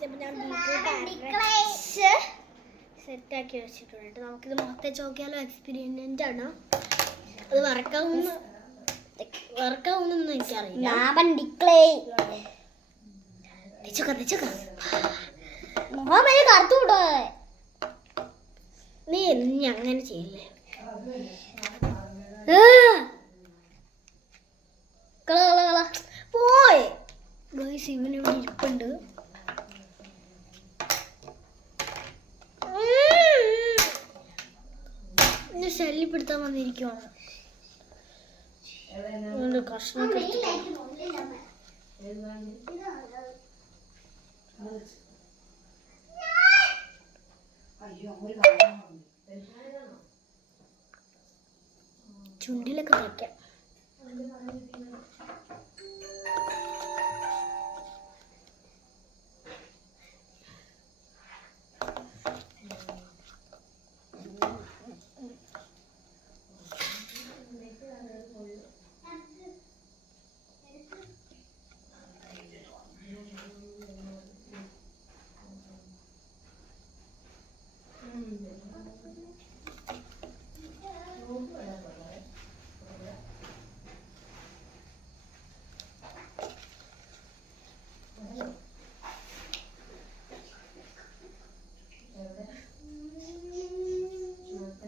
ഞാൻ സെറ്റാക്കി വെച്ചിട്ടുണ്ട്. നമുക്കിത് മൊത്തം ചോക്കിയാലോ എക്സ്പീരിയൻസ് ആണ്. അത് വറക്കാവുന്നൊന്നും എനിക്കറിയില്ല. നീ ഇനി അങ്ങനെ ചെയ്യില്ലേ? പോയി ഗൈസ്, ഇവനിവിടെ ഇരിപ്പുണ്ട്. ശല്യപ്പെടുത്താൻ വന്നിരിക്കുവാണ്. കഷ്ണം ചുണ്ടിലൊക്കെ തയ്ക്കാം.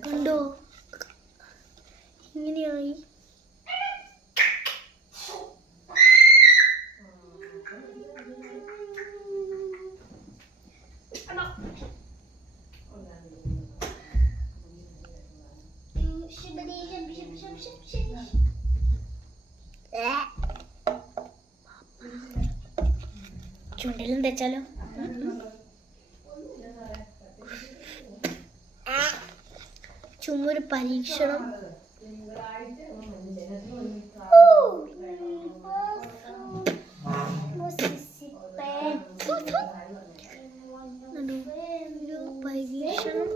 കണ്ടോ ഇങ്ങനെയായി. ചുണ്ടിലും തെച്ചാലോ? ചുമ്മൊരു പരീക്ഷണം. പരീക്ഷണം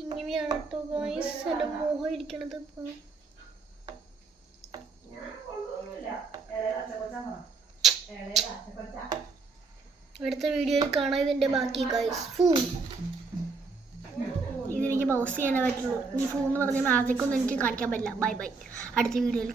ഇങ്ങനെയാണ് കേട്ടോ ഗൈസ് എന്റെ മോഹം ഇരിക്കണത്. ഇപ്പൊ അടുത്ത വീഡിയോയിൽ കാണാം ഇതിന്റെ ബാക്കി ഗൈസ്. ഇതെനിക്ക് പൗസ് ചെയ്യാനേ പറ്റുള്ളൂ. ഈ ഫൂ എന്ന് പറഞ്ഞ മാജിക്കൊന്നും എനിക്ക് കാണിക്കാൻ പറ്റില്ല. Bye bye. അടുത്ത വീഡിയോയിൽ